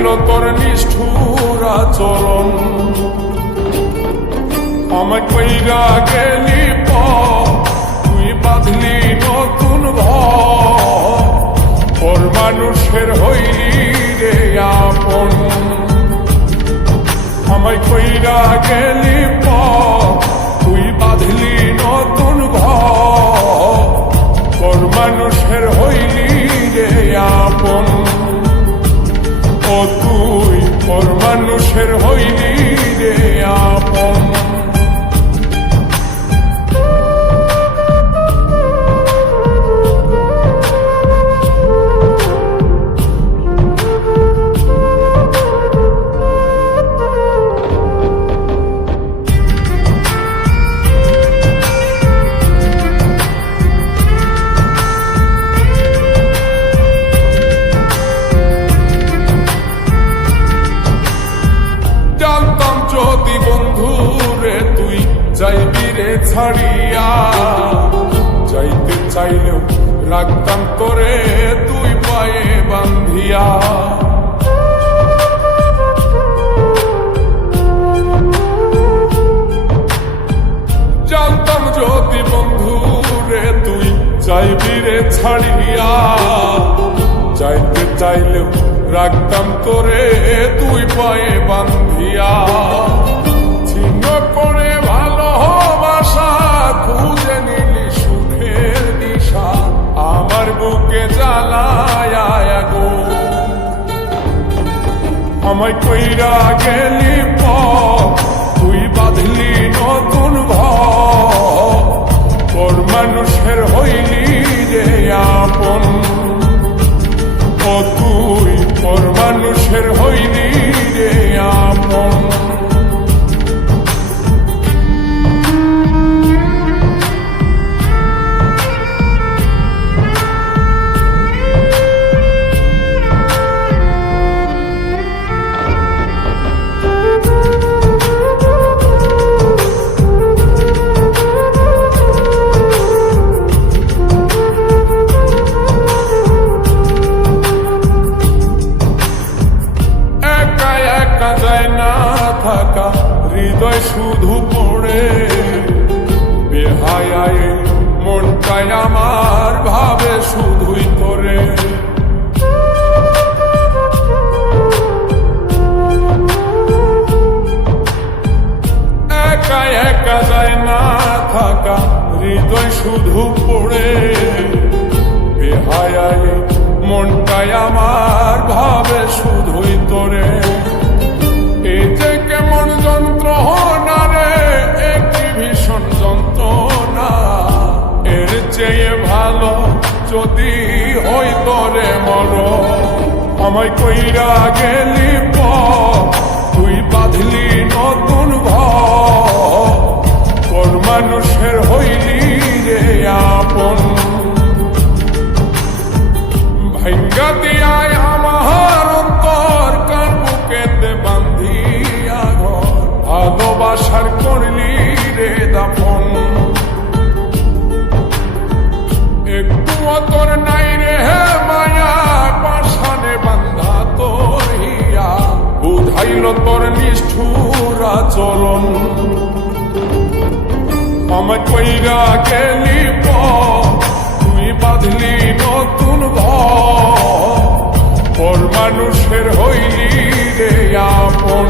বুঝাইল তোর নিষ্ঠুর আচরণ। আমায় কইরা গেলি তুই বাঁধলি নতুন ঘর, ওর মানুষের হইলি রে আপন। আমায় কইরা গেলি তুই বাঁধলি নতুন ঘর, ওর মানুষের হইলি রে আপন। ও তুই ওর মানুষের হইলি রে আপন। যদি বন্ধুরে তুই যাইবি রে ছাড়িয়া, যাইতে চাইলেও রাখতাম তোরে তুই পায়ে বান্ধিয়া। জানতাম যদি বন্ধুরে তুই যাইবি রে ছাড়িয়া, যাইতে চাইলেও রাখতাম তোরে তুই পায়ে বান্ধিয়া। ছিন্ন করে ভালোবাসা খুঁজে নিলি সুখের দিশা, আমার বুকে জ্বালায় গো। আমায় কইরা গেলি তুই বাঁধলি নতুন ঘর, তোর মানুষের হইলি রে আপন। ও তুই ওর মানুষের হইলি রে আপন। থাকা হৃদয় শুধু পড়ে বেহায়ায়, মনটাই আমার ভাবে শুধুই তোরে। একা একা যায় না থাকা হৃদয় শুধু পড়ে বেহায়ায়, মনটাই আমার ভাবে শুধুই তোরে। এই যে কেমন যন্ত্রণা রে, একটি ভীষণ যন্ত্রণা, এর চেয়ে ভালো যদি হইতো রে মর। আমায় কইরা গেলি তুই বাঁধলি নতুন ঘর, ওর মানুষের হইলি রে আপন। ভাঙ্গা দিয়ায় আমার অন্তর কার বুকেতে বান্ধিয়া ঘর, ভালোবাসার করলি রে দাফন। একটু তোর নাই রে মায়া, পাশানে বান্ধা তোর হিয়া, বুঝাইল তোর নিষ্ঠুর আচরণ। আমায় কইরা গেলি তুই বাঁধলি নতুন ঘর, ওর মানুষের হইলি রে আপন।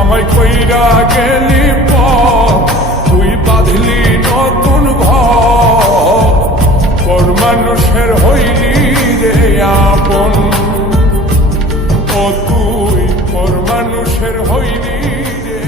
আমায় কইরা গেলি তুই বাঁধলি নতুন ঘর, ওর মানুষের হইলি রে আপন। ও তুই ওর মানুষের হইলি রে